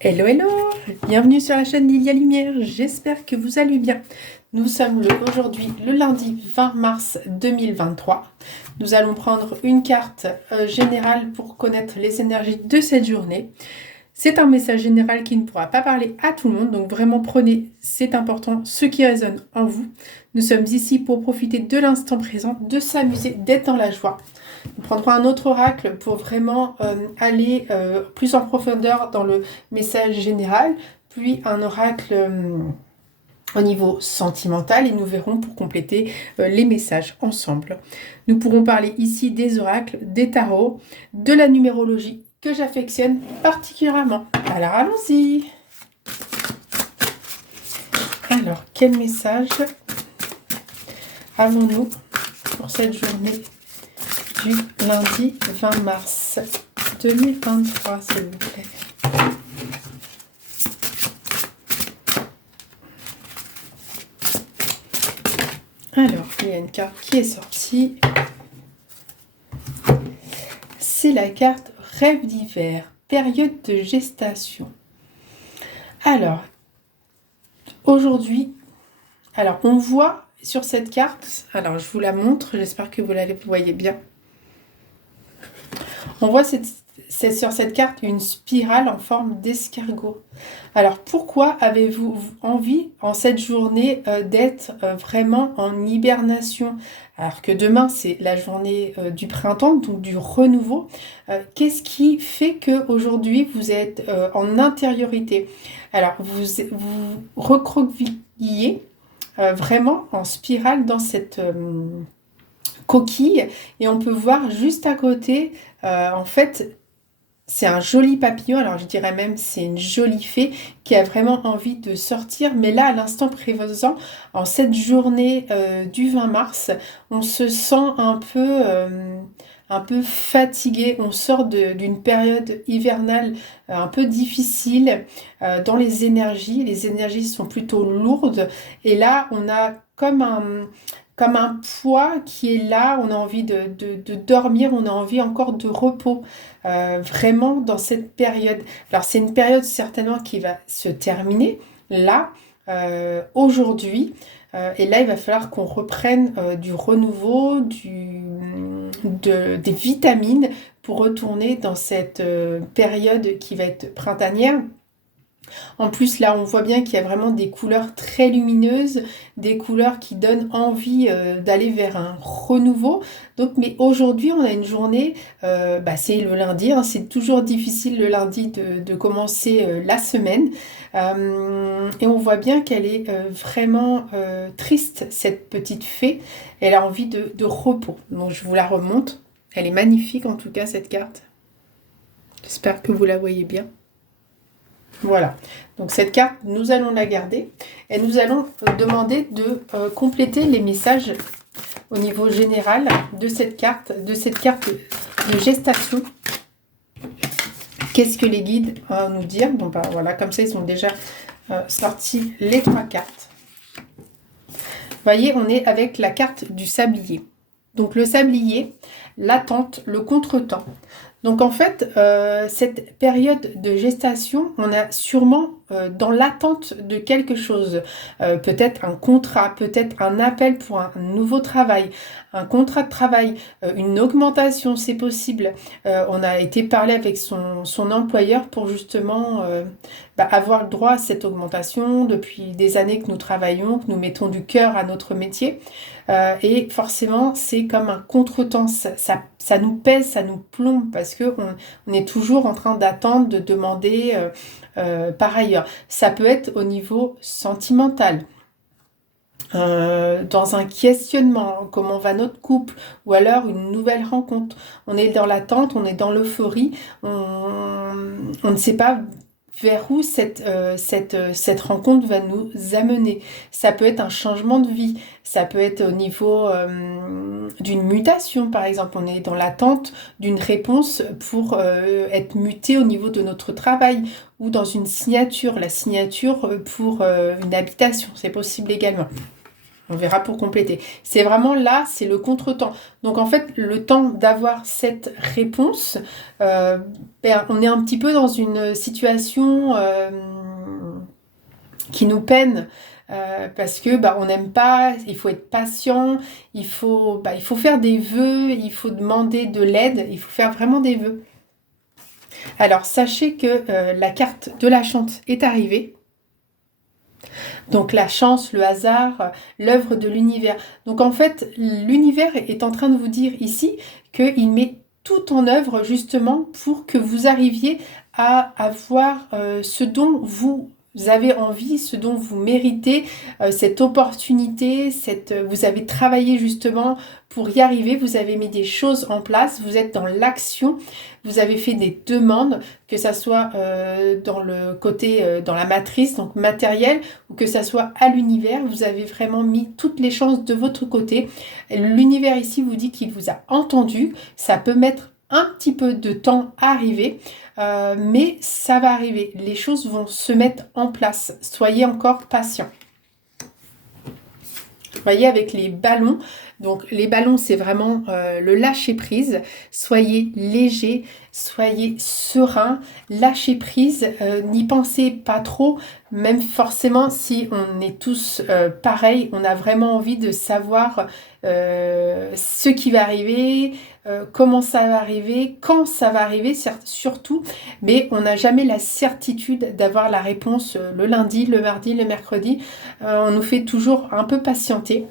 Hello, hello! Bienvenue sur la chaîne Lilia Lumière, j'espère que vous allez bien. Nous sommes aujourd'hui le lundi 20 mars 2023. Nous allons prendre une carte générale pour connaître les énergies de cette journée. C'est un message général qui ne pourra pas parler à tout le monde, donc vraiment prenez, c'est important, ce qui résonne en vous. Nous sommes ici pour profiter de l'instant présent, de s'amuser, d'être dans la joie. Nous prendrons un autre oracle pour vraiment aller plus en profondeur dans le message général, puis un oracle au niveau sentimental et nous verrons pour compléter les messages ensemble. Nous pourrons parler ici des oracles, des tarots, de la numérologie que j'affectionne particulièrement. Alors allons-y! Alors, quel message avons-nous pour cette journée du lundi 20 mars 2023, s'il vous plaît. Alors, il y a une carte qui est sortie. C'est la carte Rêve d'hiver, période de gestation. Alors, aujourd'hui, on voit sur cette carte, alors je vous la montre, j'espère que vous la voyez bien. On voit sur cette carte une spirale en forme d'escargot. Alors pourquoi avez-vous envie en cette journée d'être vraiment en hibernation? Alors que demain c'est la journée du printemps, donc du renouveau. Qu'est-ce qui fait qu'aujourd'hui vous êtes en intériorité? Alors vous recroquevillez vraiment en spirale dans cette coquille et on peut voir juste à côté en fait c'est un joli papillon, alors je dirais même c'est une jolie fée qui a vraiment envie de sortir, mais là à l'instant présent, en cette journée du 20 mars, on se sent un peu fatigué, on sort d'une période hivernale un peu difficile dans les énergies sont plutôt lourdes et là on a comme un poids qui est là, on a envie de dormir, on a envie encore de repos, vraiment dans cette période. Alors c'est une période certainement qui va se terminer là, aujourd'hui, et là il va falloir qu'on reprenne du renouveau, des vitamines pour retourner dans cette période qui va être printanière. En plus, là, on voit bien qu'il y a vraiment des couleurs très lumineuses, des couleurs qui donnent envie d'aller vers un renouveau. Donc, mais aujourd'hui, on a une journée, c'est le lundi, hein, c'est toujours difficile le lundi de commencer la semaine. Et on voit bien qu'elle est vraiment triste, cette petite fée. Elle a envie de repos. Donc, je vous la remonte. Elle est magnifique, en tout cas, cette carte. J'espère que vous la voyez bien. Voilà, donc cette carte, nous allons la garder et nous allons demander de compléter les messages au niveau général de cette carte de gestation. Qu'est-ce que les guides vont nous dire? Bon, voilà, comme ça, ils ont déjà sorti les 3 cartes. Vous voyez, on est avec la carte du sablier. Donc le sablier, l'attente, le contretemps. Donc en fait, cette période de gestation, on a sûrement dans l'attente de quelque chose, peut-être un contrat, peut-être un appel pour un nouveau travail, un contrat de travail, une augmentation, c'est possible. On a été parler avec son employeur pour justement avoir le droit à cette augmentation depuis des années que nous travaillons, que nous mettons du cœur à notre métier. Et forcément, c'est comme un contretemps, ça nous pèse, ça nous plombe parce qu'on est toujours en train d'attendre, de demander par ailleurs. Ça peut être au niveau sentimental, dans un questionnement, comment va notre couple, ou alors une nouvelle rencontre. On est dans l'attente, on est dans l'euphorie, on ne sait pas vers où cette rencontre va nous amener. Ça peut être un changement de vie, ça peut être au niveau d'une mutation par exemple. On est dans l'attente d'une réponse pour être muté au niveau de notre travail ou dans une signature, la signature pour une habitation, c'est possible également. On verra pour compléter. C'est vraiment là, c'est le contretemps. Donc en fait, le temps d'avoir cette réponse, on est un petit peu dans une situation qui nous peine. Parce que on n'aime pas, il faut être patient, il faut faire des vœux, il faut demander de l'aide, il faut faire vraiment des vœux. Alors sachez que la carte de la chance est arrivée. Donc la chance, le hasard, l'œuvre de l'univers. Donc en fait, l'univers est en train de vous dire ici qu'il met tout en œuvre justement pour que vous arriviez à avoir ce dont vous avez envie, ce dont vous méritez, cette opportunité, vous avez travaillé justement pour y arriver, vous avez mis des choses en place, vous êtes dans l'action, vous avez fait des demandes, que ça soit dans le côté, dans la matrice, donc matériel, ou que ça soit à l'univers, vous avez vraiment mis toutes les chances de votre côté. L'univers ici vous dit qu'il vous a entendu, ça peut mettre un petit peu de temps à arriver, mais ça va arriver. Les choses vont se mettre en place. Soyez encore patient. Vous voyez avec les ballons, donc les ballons c'est vraiment le lâcher prise. Soyez léger, soyez serein, lâchez prise, n'y pensez pas trop, même forcément si on est tous pareils, on a vraiment envie de savoir ce qui va arriver, comment ça va arriver, quand ça va arriver surtout, mais on n'a jamais la certitude d'avoir la réponse le lundi, le mardi, le mercredi. On nous fait toujours un peu patienter.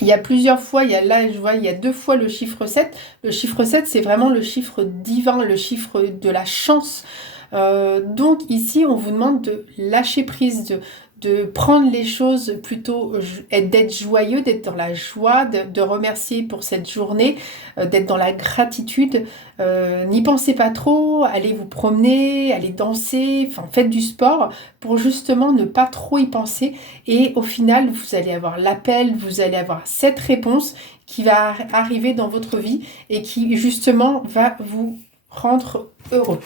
Il y a plusieurs fois, là je vois, il y a 2 fois le chiffre 7. Le chiffre 7, c'est vraiment le chiffre divin, le chiffre de la chance. Donc ici, on vous demande de lâcher prise, de prendre les choses plutôt, d'être joyeux, d'être dans la joie, de remercier pour cette journée, d'être dans la gratitude. N'y pensez pas trop, allez vous promener, allez danser, enfin faites du sport pour justement ne pas trop y penser. Et au final, vous allez avoir l'appel, vous allez avoir cette réponse qui va arriver dans votre vie et qui justement va vous rendre heureux.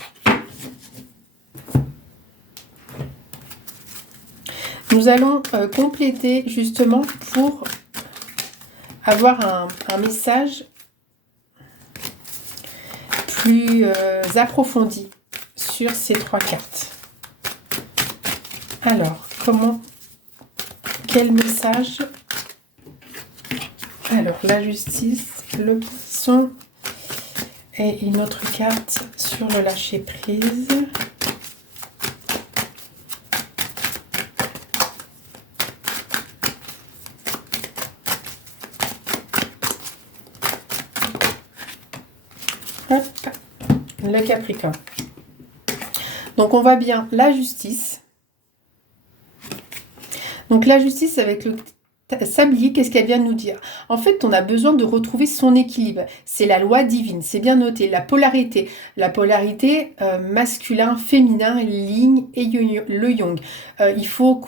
Nous allons compléter justement pour avoir un message plus approfondi sur ces 3 cartes. Alors, quel message? Alors, la justice, le poisson et une autre carte sur le lâcher prise. Le Capricorne. Donc on voit bien la justice. Donc la justice avec le sablier, qu'est-ce qu'elle vient de nous dire? En fait, on a besoin de retrouver son équilibre. C'est la loi divine, c'est bien noté. La polarité masculin, féminin, yin et le yang. Il faut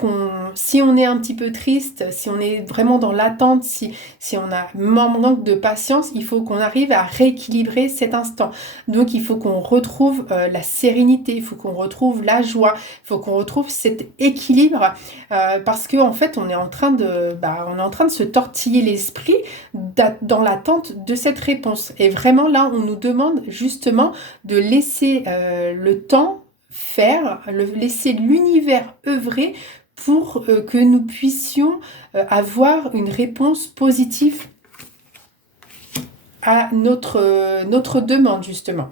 si on est un petit peu triste, si on est vraiment dans l'attente, si on a manque de patience, il faut qu'on arrive à rééquilibrer cet instant. Donc il faut qu'on retrouve la sérénité, il faut qu'on retrouve la joie, il faut qu'on retrouve cet équilibre parce que en fait, on est en train de se tortiller l'esprit dans l'attente de cette réponse. Et vraiment là, on nous demande justement de laisser le temps faire, laisser l'univers œuvrer pour que nous puissions avoir une réponse positive à notre demande justement.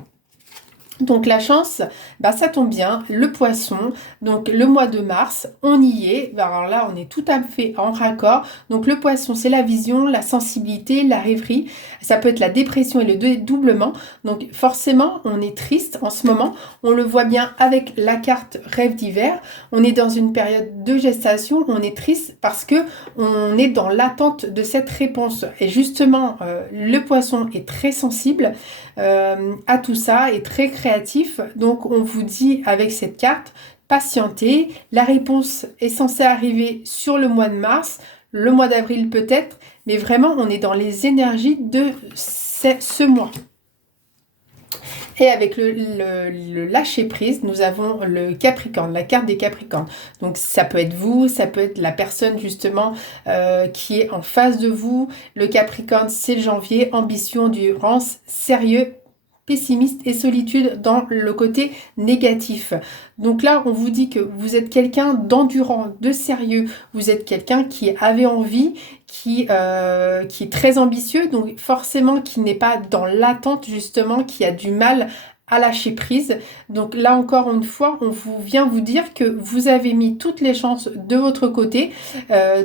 Donc la chance, ça tombe bien, le poisson, donc le mois de mars, on y est, alors là on est tout à fait en raccord, donc le poisson c'est la vision, la sensibilité, la rêverie, ça peut être la dépression et le dédoublement, donc forcément on est triste en ce moment, on le voit bien avec la carte rêve d'hiver, on est dans une période de gestation, on est triste parce que on est dans l'attente de cette réponse, et justement le poisson est très sensible à tout ça, est très créatif, donc on vous dit avec cette carte, patientez, la réponse est censée arriver sur le mois de mars, le mois d'avril peut-être, mais vraiment on est dans les énergies de ce mois. Et avec le lâcher-prise, nous avons le Capricorne, la carte des Capricornes. Donc ça peut être vous, ça peut être la personne justement qui est en face de vous. Le Capricorne, c'est le janvier, ambition, endurance, sérieux, pessimiste et solitude dans le côté négatif. Donc là, on vous dit que vous êtes quelqu'un d'endurant, de sérieux. Vous êtes quelqu'un qui avait envie, qui est très ambitieux, donc forcément qui n'est pas dans l'attente justement, qui a du mal à lâcher prise. Donc là encore une fois, on vient vous dire que vous avez mis toutes les chances de votre côté.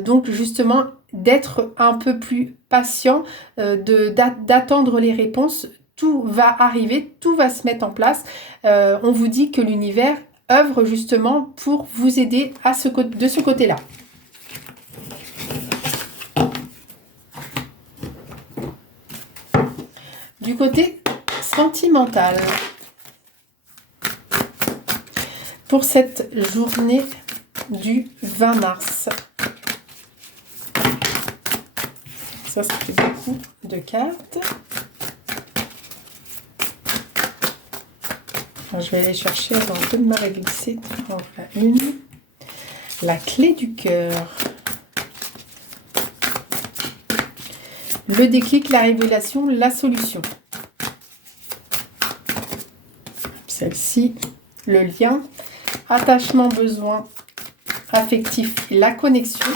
Donc justement, d'être un peu plus patient, d'attendre les réponses. Tout va arriver, tout va se mettre en place. On vous dit que l'univers œuvre justement pour vous aider de ce côté-là. Du côté sentimental, pour cette journée du 20 mars, ça fait beaucoup de cartes. Alors, je vais aller chercher avant un peu de mal à glisser. Une. La clé du cœur. Le déclic, la révélation, la solution. Celle-ci, le lien, attachement, besoin, affectif, la connexion.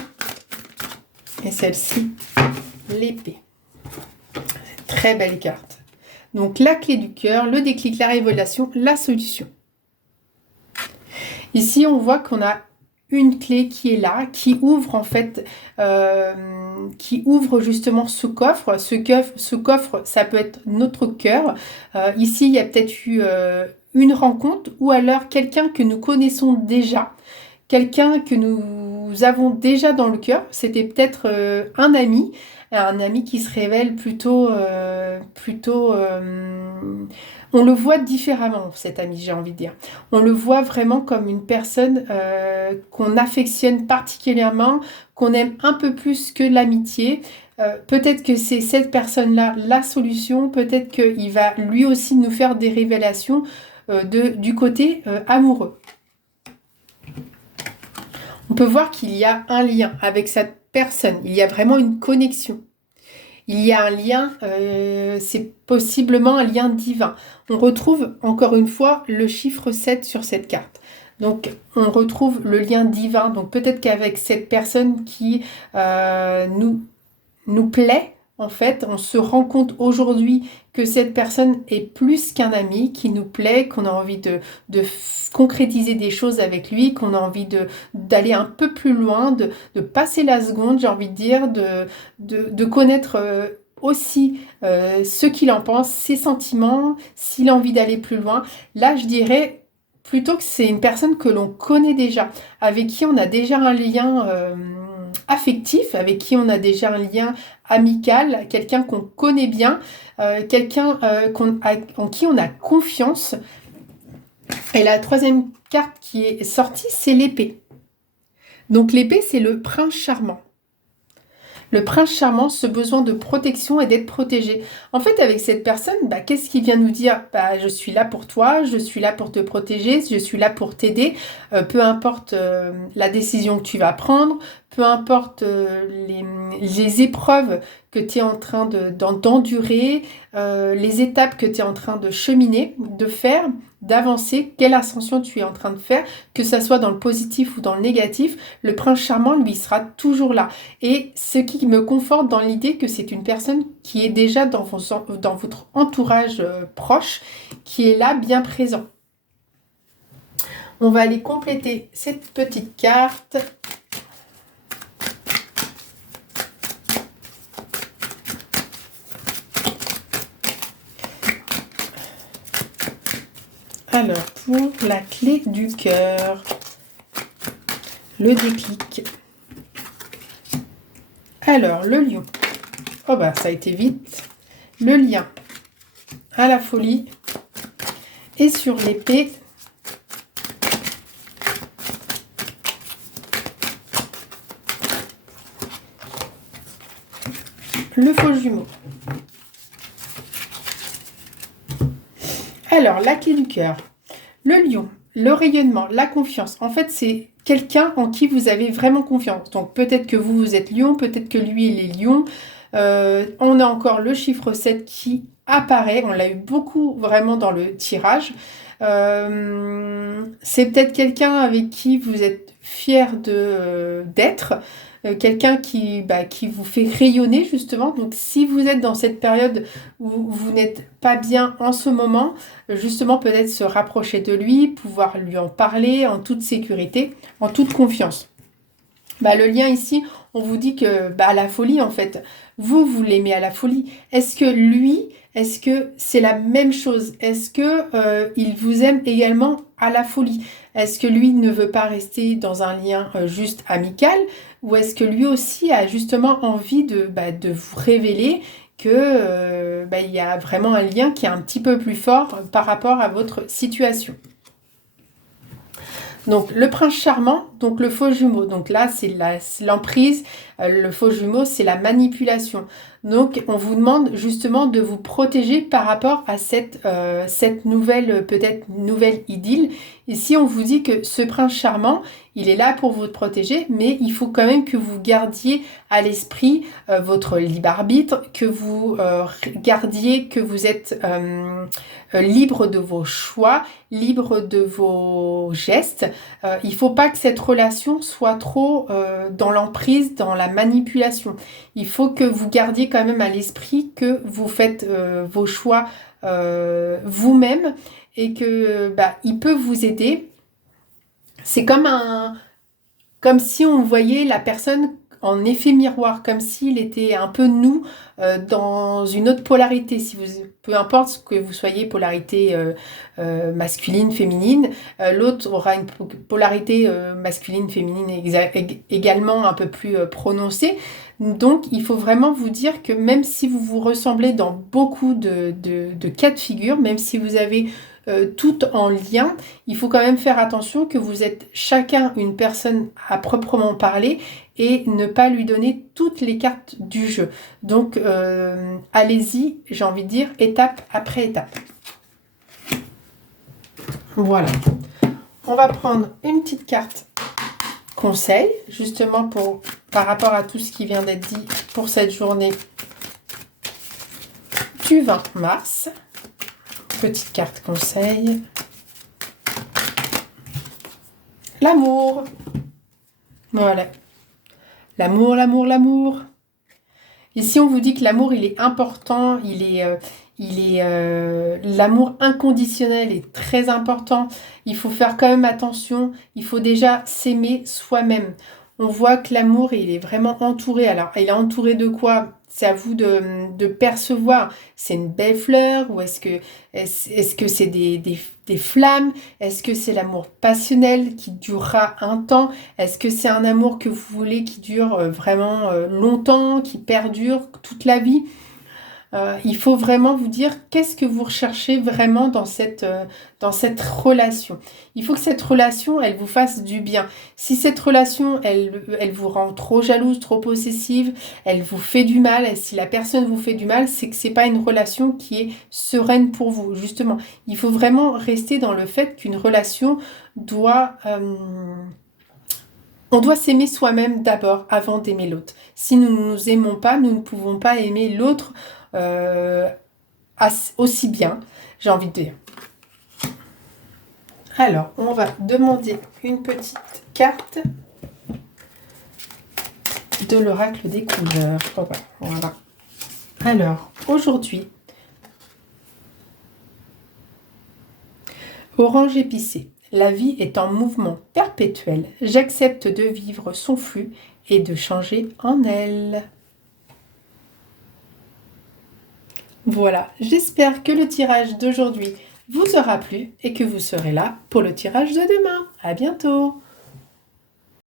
Et celle-ci, l'épée. Très belle carte. Donc la clé du cœur, le déclic, la révélation, la solution. Ici, on voit qu'on a une clé qui est là, qui ouvre en fait, qui ouvre justement ce coffre. Ce coffre, ça peut être notre cœur. Ici, il y a peut-être eu une rencontre ou alors quelqu'un que nous connaissons déjà, quelqu'un que nous avons déjà dans le cœur. C'était peut-être un ami qui se révèle plutôt, on le voit différemment, cet ami, j'ai envie de dire. On le voit vraiment comme une personne qu'on affectionne particulièrement, qu'on aime un peu plus que l'amitié. Peut-être que c'est cette personne-là la solution, peut-être qu'il va lui aussi nous faire des révélations du côté amoureux. On peut voir qu'il y a un lien avec cette personne, il y a vraiment une connexion. Il y a un lien, c'est possiblement un lien divin. On retrouve encore une fois le chiffre 7 sur cette carte. Donc on retrouve le lien divin. Donc peut-être qu'avec cette personne qui nous plaît, en fait, on se rend compte aujourd'hui que cette personne est plus qu'un ami, qui nous plaît, qu'on a envie de concrétiser des choses avec lui, qu'on a envie d'aller un peu plus loin, de passer la seconde, j'ai envie de dire, de connaître aussi ce qu'il en pense, ses sentiments, s'il a envie d'aller plus loin. Là, je dirais plutôt que c'est une personne que l'on connaît déjà, avec qui on a déjà un lien affectif, avec qui on a déjà un lien amical, quelqu'un qu'on connaît bien, quelqu'un en qui on a confiance. Et la troisième carte qui est sortie, c'est l'épée. Donc l'épée, c'est le prince charmant. Le prince charmant, ce besoin de protection et d'être protégé. En fait, avec cette personne, qu'est-ce qu'il vient nous dire? Je suis là pour toi, je suis là pour te protéger, je suis là pour t'aider. Peu importe la décision que tu vas prendre, peu importe les épreuves que tu es en train d'endurer, les étapes que tu es en train de cheminer, de faire, d'avancer, quelle ascension tu es en train de faire, que ça soit dans le positif ou dans le négatif, le prince charmant, lui, sera toujours là. Et ce qui me conforte dans l'idée que c'est une personne qui est déjà dans votre entourage proche, qui est là, bien présent. On va aller compléter cette petite carte. Alors, pour la clé du cœur, le déclic. Alors, le lion. Oh ça a été vite. Le lien à la folie. Et sur l'épée, le faux jumeau. Alors, la clé du cœur, le lion, le rayonnement, la confiance. En fait, c'est quelqu'un en qui vous avez vraiment confiance. Donc, peut-être que vous êtes lion, peut-être que lui, il est lion. On a encore le chiffre 7 qui apparaît. On l'a eu beaucoup vraiment dans le tirage. C'est peut-être quelqu'un avec qui vous êtes fier d'être. Quelqu'un qui vous fait rayonner justement. Donc si vous êtes dans cette période où vous n'êtes pas bien en ce moment, justement peut-être se rapprocher de lui, pouvoir lui en parler en toute sécurité, en toute confiance. Le lien ici, on vous dit que la folie en fait, vous l'aimez à la folie. Est-ce que lui, est-ce que c'est la même chose? Est-ce que il vous aime également à la folie? Est-ce que lui ne veut pas rester dans un lien juste amical? Ou est-ce que lui aussi a justement envie de vous révéler que il y a vraiment un lien qui est un petit peu plus fort par rapport à votre situation? Donc le prince charmant, donc le faux jumeau. Donc là, c'est l'emprise. Le faux jumeau, c'est la manipulation. Donc on vous demande justement de vous protéger par rapport à cette nouvelle, peut-être nouvelle idylle. Ici, on vous dit que ce prince charmant, il est là pour vous protéger, mais il faut quand même que vous gardiez à l'esprit votre libre arbitre, que vous gardiez que vous êtes libre de vos choix, libre de vos gestes. Il ne faut pas que cette relation soit trop dans l'emprise, dans la manipulation. Il faut que vous gardiez quand même à l'esprit que vous faites vos choix vous-même et que il peut vous aider. C'est comme si on voyait la personne en effet miroir, comme s'il était un peu nous dans une autre polarité. Peu importe ce que vous soyez, polarité masculine, féminine, l'autre aura une polarité masculine, féminine également un peu plus prononcée. Donc, il faut vraiment vous dire que même si vous vous ressemblez dans beaucoup de cas de figure, même si vous avez tout en lien, il faut quand même faire attention que vous êtes chacun une personne à proprement parler et ne pas lui donner toutes les cartes du jeu. Donc, allez-y, j'ai envie de dire, étape après étape. Voilà. On va prendre une petite carte conseil, justement par rapport à tout ce qui vient d'être dit pour cette journée du 20 mars. Petite carte conseil. L'amour. Voilà. L'amour, l'amour, l'amour. Ici, on vous dit que l'amour, il est important, l'amour inconditionnel est très important. Il faut faire quand même attention. Il faut déjà s'aimer soi-même. On voit que l'amour, il est vraiment entouré. Alors, il est entouré de quoi? C'est à vous de percevoir. C'est une belle fleur ou est-ce que c'est des flammes? Est-ce que c'est l'amour passionnel qui durera un temps? Est-ce que c'est un amour que vous voulez qui dure vraiment longtemps, qui perdure toute la vie? Il faut vraiment vous dire qu'est-ce que vous recherchez vraiment dans cette relation. Il faut que cette relation, elle vous fasse du bien. Si cette relation, elle vous rend trop jalouse, trop possessive, elle vous fait du mal, si la personne vous fait du mal, c'est que c'est pas une relation qui est sereine pour vous. Justement, il faut vraiment rester dans le fait qu'une relation doit... on doit s'aimer soi-même d'abord avant d'aimer l'autre. Si nous ne nous aimons pas, nous ne pouvons pas aimer l'autre aussi bien, j'ai envie de dire. Alors, on va demander une petite carte de l'oracle des couleurs. Voilà. Alors, aujourd'hui, orange épicé. La vie est en mouvement perpétuel. J'accepte de vivre son flux et de changer en elle. Voilà, j'espère que le tirage d'aujourd'hui vous aura plu et que vous serez là pour le tirage de demain. À bientôt!